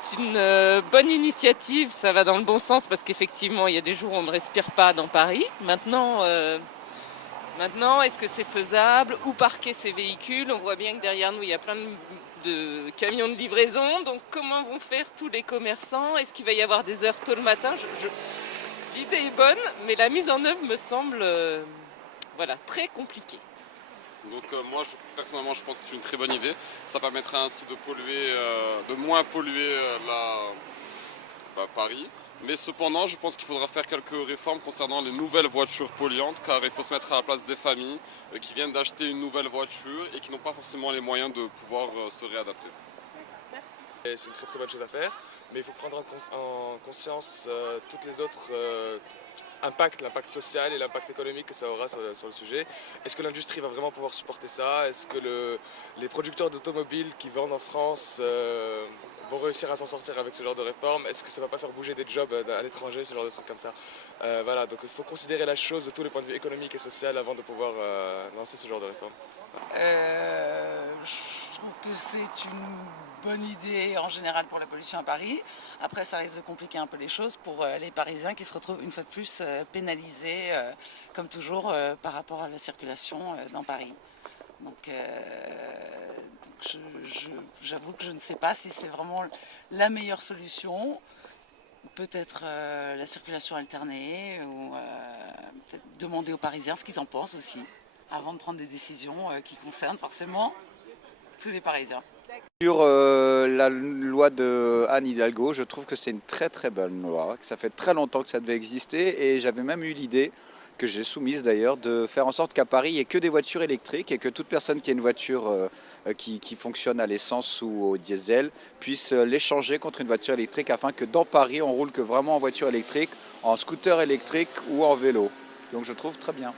c'est une bonne initiative, ça va dans le bon sens parce qu'effectivement, il y a des jours où on ne respire pas dans Paris. Maintenant, est-ce que c'est faisable? Où parquer ces véhicules? On voit bien que derrière nous, il y a plein de camions de livraison. Donc, comment vont faire tous les commerçants? Est-ce qu'il va y avoir des heures tôt le matin? L'idée est bonne, mais la mise en œuvre me semble voilà, très compliquée. Donc moi, personnellement, je pense que c'est une très bonne idée. Ça permettra ainsi de polluer, de moins polluer Paris. Mais cependant, je pense qu'il faudra faire quelques réformes concernant les nouvelles voitures polluantes, car il faut se mettre à la place des familles qui viennent d'acheter une nouvelle voiture et qui n'ont pas forcément les moyens de pouvoir se réadapter. C'est une très très bonne chose à faire, mais il faut prendre en conscience toutes les autres l'impact social et l'impact économique que ça aura sur le sujet. Est-ce que l'industrie va vraiment pouvoir supporter ça? Est-ce que les producteurs d'automobiles qui vendent en France vont réussir à s'en sortir avec ce genre de réforme? Est-ce que ça ne va pas faire bouger des jobs à l'étranger, ce genre de trucs comme ça? Donc il faut considérer la chose de tous les points de vue économiques et social avant de pouvoir lancer ce genre de réforme. Je trouve que c'est une bonne idée en général pour la pollution à Paris. Après, ça risque de compliquer un peu les choses pour les Parisiens qui se retrouvent une fois de plus pénalisés, comme toujours, par rapport à la circulation dans Paris. Donc j'avoue que je ne sais pas si c'est vraiment la meilleure solution. Peut-être la circulation alternée ou peut-être demander aux Parisiens ce qu'ils en pensent aussi, avant de prendre des décisions qui concernent forcément tous les Parisiens. Sur la loi de Anne Hidalgo, je trouve que c'est une très très bonne loi, que ça fait très longtemps que ça devait exister et j'avais même eu l'idée, que j'ai soumise d'ailleurs, de faire en sorte qu'à Paris il n'y ait que des voitures électriques et que toute personne qui a une voiture qui fonctionne à l'essence ou au diesel puisse l'échanger contre une voiture électrique afin que dans Paris on roule que vraiment en voiture électrique, en scooter électrique ou en vélo. Donc je trouve très bien.